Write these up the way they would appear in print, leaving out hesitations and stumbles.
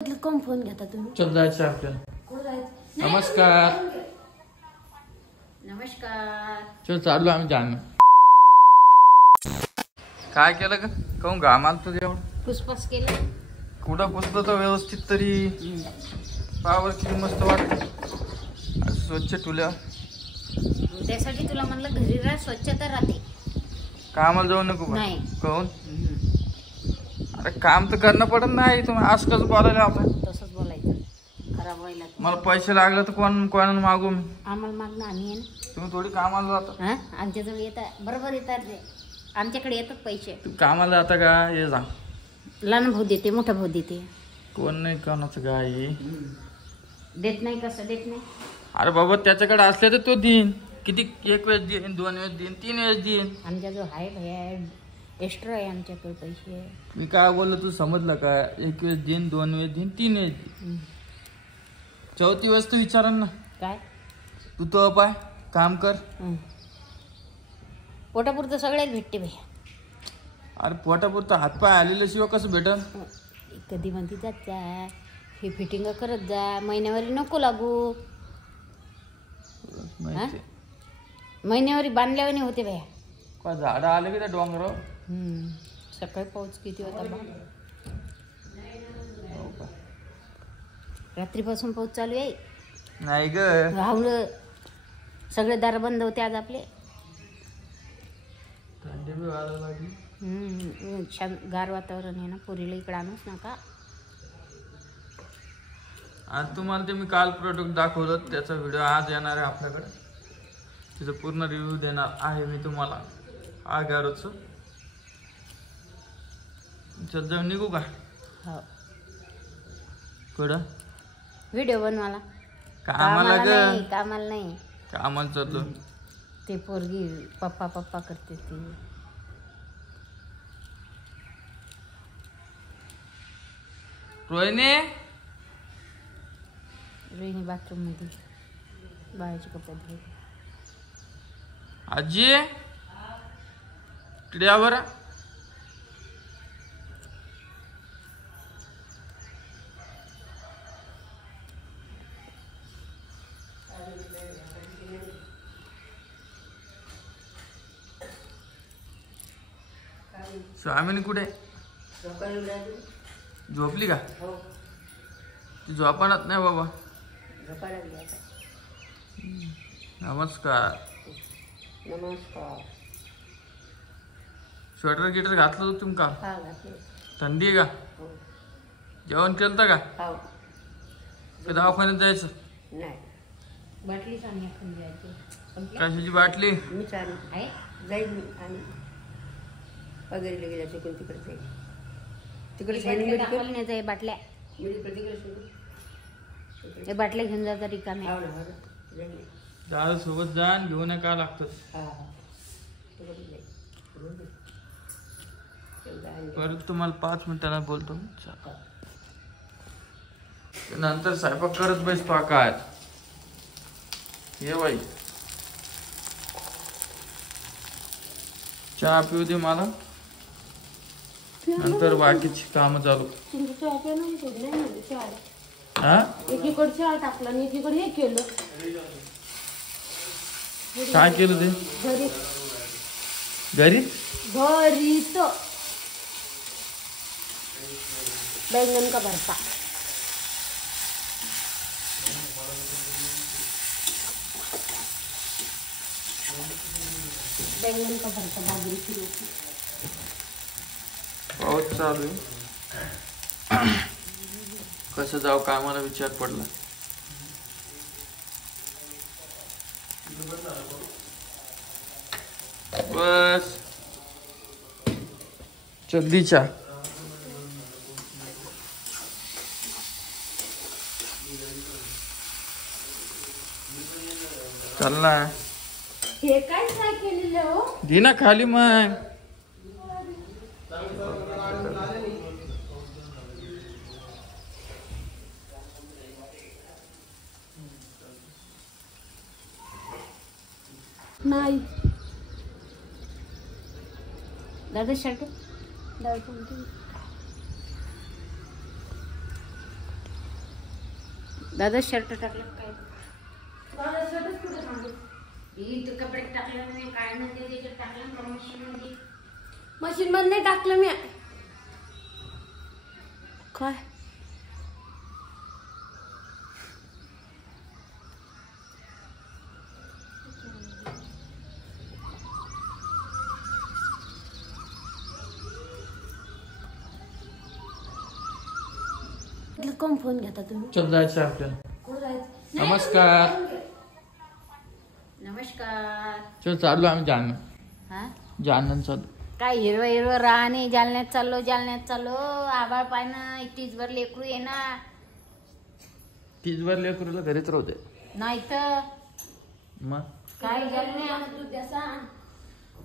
कोण फोन घेता तुम्ही? चल जायचं आपल्याला. कोण जायचं? नमस्कार. नमस्कार. चल चाललो आम्ही जाणं. काय केलं का कहून घामाल तू जेवण पुसपास केलं कुठं पुसलं तर व्यवस्थित तरी पावर किती मस्त वाटत स्वच्छ ठुल्या. त्यासाठी तुला म्हणलं घरी राह स्वच्छता राहते. कामाला जाऊ नको नाही. कहून अरे काम तर करणं पडत नाही. तुम्ही आज कसं बोलायला आपण तसंच बोलायचं. खराब व्हायला मला पैसे लागले तर कोणाला मागू मी? आम्हाला मागणं आम्ही आहे ना. तुम्ही थोडी कामाला जाता. हा आमच्याजवळ येतात बरोबर येतात रे. आमच्याकडे येतात पैसे. तू कामाला जाता का? ये जा. लहान भाऊ देते मोठा भाऊ देते. कोण नाही कोणाचं काय देत नाही. कसं देत नाही? अरे बाबा त्याच्याकडे असले तर तो देईन. किती एक वेळेस देईन, 2 वेळेस देईन, 3 वेळेस देईन. आमच्याजवळ आहे भैया एक्स्ट्रा आहे आमच्याकडे पैसे. मी काय बोललो तू समजलं का? 1 वेळेस देईन, 2 वेळेस देईन, 3 वेळेस देईन. 4थी वेळेस तू विचारन ना काय तू तो पाय काम कर. पोटापुरतं सगळ्यात भेटते भैया. अरे पोटापुरतं हातपाय आलेल्या शिवाय कसं भेटन? कधी म्हणती जात जा हे फिटिंग करत जा. महिन्यावारी नको लागू. माहिती महिन्यावारी बांधल्यावानी होते भैया. का झाडं आले की त्या डोंगरावर? सकाळी पाऊस किती होता बा. हो का? रात्रीपासून पाऊस चालू आहे. नाही ग. राहुलं सगळे दार बंद होते आज आपले. थंडी बी वाजायला लागली. छान गार वातावरण आहे ना. पोरीला इकडे आणूच नका. आणि तुम्हाला ते मी काल प्रोडक्ट दाखवलं त्याचा व्हिडिओ आज येणार आहे आपल्याकडे. तिचा पूर्ण रिव्ह्यू देणार आहे मी तुम्हाला. गारोच चल जाऊन निघू का? हो कुठं? व्हिडिओ बनवाला. कामाला नाही कामाला नाही. कामाला चाललो. ते पोरगी पप्पा पप्पा करते ती. रोहिणी रोहिणी बाथरूम मध्ये बाहेरचे कपडे धुवते. आजी तिकडे या बरं. स्वामीनी कुठे? झोपली का? ती झोपणच नाही बाबा. नमस्कार. नमस्कार. स्वेटर गिटर घातलं होतं तुम्ही का? थंडी आहे का? जेवण केलं का? का दवाखान्यात जायचं? नाही बाटली कशाची बाटली? मी चालू आहे जाईल मी आणि वगैरे लगेच जायचं. तिकडे जाईल तिकडे बाटल्या हे बाटल्या घेऊन जाता रिकाम्या. दादा सोबत जा आणि घेऊन का लागतं. परत तुम्हाला 5 मिनिटांना बोलतो. नंतर स्वयंपाक करत बस काय ये बाई. चहा पिऊ दे मला. नंतर बाकीची काम चालू. एकीकडे चहा टाकला आणि एकीकडे हे केलं. काय केलं ते? घरी घरीच बैंगन का भरता. बैंगन का भरता बाजरीची रोटी. पाऊस चालू आहे. कसं जाऊ कामाला विचार पडला. बस जल्दीच्या चालना. हे काय काय केलेलं हो? घे ना खाली मग. नाही दादा शर्ट दादा दादा शर्ट टाकलं काय इथं कपडे टाकलं नाही काय नव्हते त्याच्यात टाकलं का मशीनमध्ये मशीन मध्ये नाही टाकलं मी काय कोण फोन घेता तुम्ही चल जायचं आपल्याला. कोण जायचं नमस्कार. नमस्कार. चल चाललो आम्ही जालना. हा जालना चालू. काय हिरवं हिरवं राहणे जालन्यात चाललो आबाळ पाहिनं एकटीचभर लेकरू ये ना तीच वर लेकरूला घरीच राहते नाही तर मग काय जालन्या तू त्याचा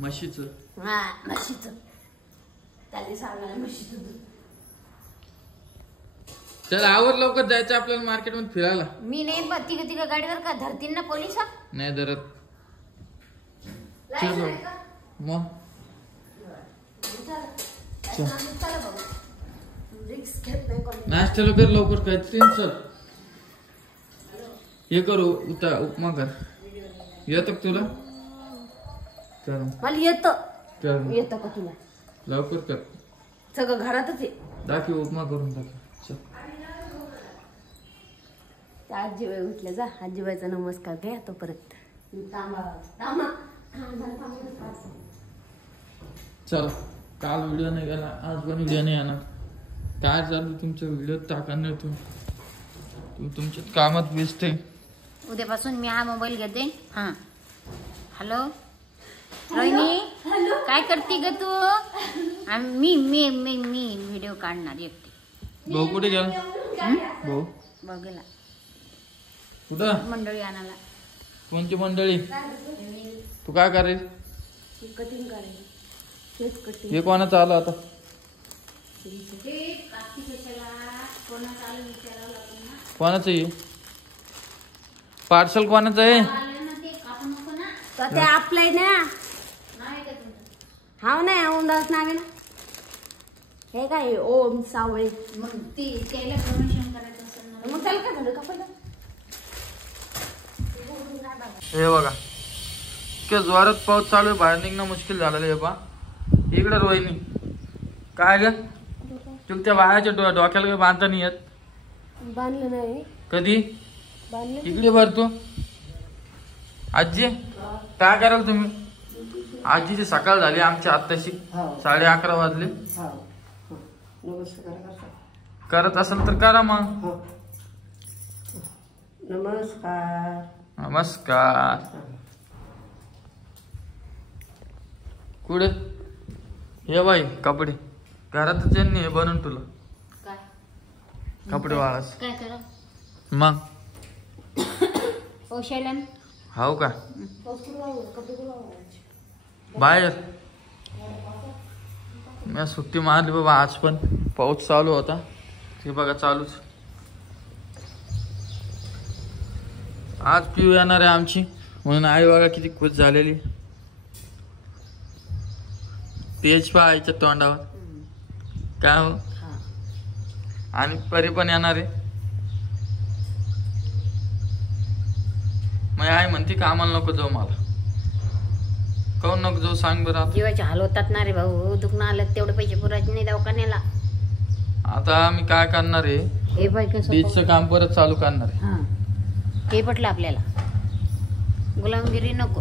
म्हशीचं. हा म्हशीचं त्याला सांगा म्हशीचं दूध चल आवर लवकर जायचं आपल्याला मार्केट मध्ये फिरायला. मी नाही तिघ गाडीवर का धरतील ना पोलिस नाही धरत. चल मग रिक्स घेत नाही कोणी नाश्त्याला कर लवकर काहीतरी. चल हे करू उपमा कर. येतं का तुला कर मला येतं कर येतं का तुला लवकर कर. सगळं घरातच आहे दाखव उपमा करून दाखव. चल त्या आजीबाई उठल्या जा आजीबाईचा नमस्कार घ्या तो परत थांबा थांबा चला काल व्हिडिओ नाही गेला आज पण व्हिडिओ नाही येणार. काय चालू तुमचं व्हिडिओ टाका नाही तुम्ही तुमच्या कामात व्यस्त आहे. उद्यापासून मी हा मोबाईल घेते. हा हॅलो रोहिणी काय करते ग तू मी मी मी मी व्हिडिओ काढणार एकटी. भाऊ कुठे गेला भाऊ बघेला कुठं मंडळी आणायला. कोणती मंडळी तू काय करेल कटिंग करायचं तेच कटिंग हे कोणाचं आलं आता कोणाचं आहे पार्सल कोणाचं आहे ते आपलंय ना हाव नाही ओमदास नाव आहे ना हे काय ओम सावळे मग ती त्याला प्रमोशन करायचं असेल ना मग त्याला काय झालं का पहिलं हे बघा इतक्या जोरात पाऊस चालू आहे बाहेर निघणं मुश्किल झालेलं आहे बा. इकडं रोहिणी काय ग तुला त्या बाहेरच्या डोक्याला काही बांधता नाही येत बांधलं नाही कधी बांधलं इकडे भर तू आजी काय कराल तुम्ही आजीची सकाळ झाली आमची आत्ताशी 11:30 वाजले. करत असेल तर करा मग. नमस्कार नमस्कार. कुठे हे बाई कपडे घरातच यांनी हे बनवून तुला काय कपडे वाळास काय करा मग ओ शैलन हाव का बाहेर मी सुट्टी मारली बाबा आज पण पाऊस चालू होता ते बघा चालूच. आज पिऊ येणार आहे आमची म्हणून आई बघा किती खुश झालेली. तेज पा आईच्या तोंडावर काय हो आणि परी पण येणार आहे. मग आई म्हणते कामाला नको जाऊ मला काऊन नको जाऊ सांग बरं आता. जीवाचे हाल होतात ना रे भाऊ दुखणं आलं तेवढे पैसे पुरायचे नाही दवाखान्याला. आता मी काय करणार आहे हे बाई कसं बीजचं काम परत चालू करणार आहे. हा ते पटलं आपल्याला गुलामगिरी नको.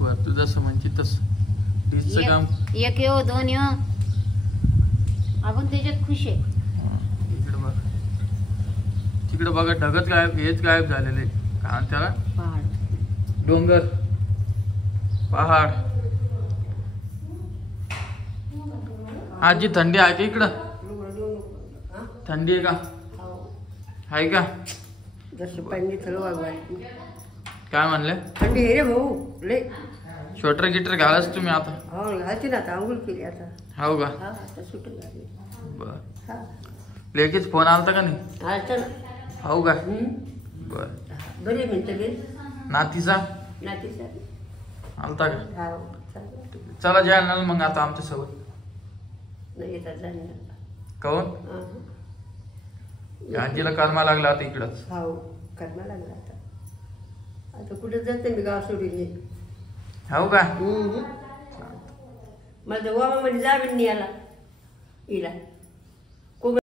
बर तू जसं म्हणते तसं बीजचं काम एक येऊ 2 येऊ आपण त्याच्यात खुश आहे. इकडे बघा तिकडे बघा ढगच गायब हेच गायब झालेले काय त्याला पहाड डोंगर पहाड. आजी थंडी आहे का इकडं थंडी आहे का आहे का जसं पाणी थोडं काय म्हणले थंडी हे रे भाऊ लय स्वेटर गिटर घालाच तुम्ही आता. हो घालते ना आता आंघोळ केली आता हो का हा आता सुटून झाली बर हा लगेच फोन आलता का नाही आता ना हो का बर बरे म्हणते गे नातीचा नातीचा आलता का हा चालेल चला जायला मग आता आमच्या सोबत नाही येतात जाणार काऊन आजीला कर्मा लागला आता इकडंच. हो कर्मा लागला आता. आता कुठे जाते मी गाव सोडून ये. हो का? मला तर वामा म्हणजे जावीन नाही आला हिला.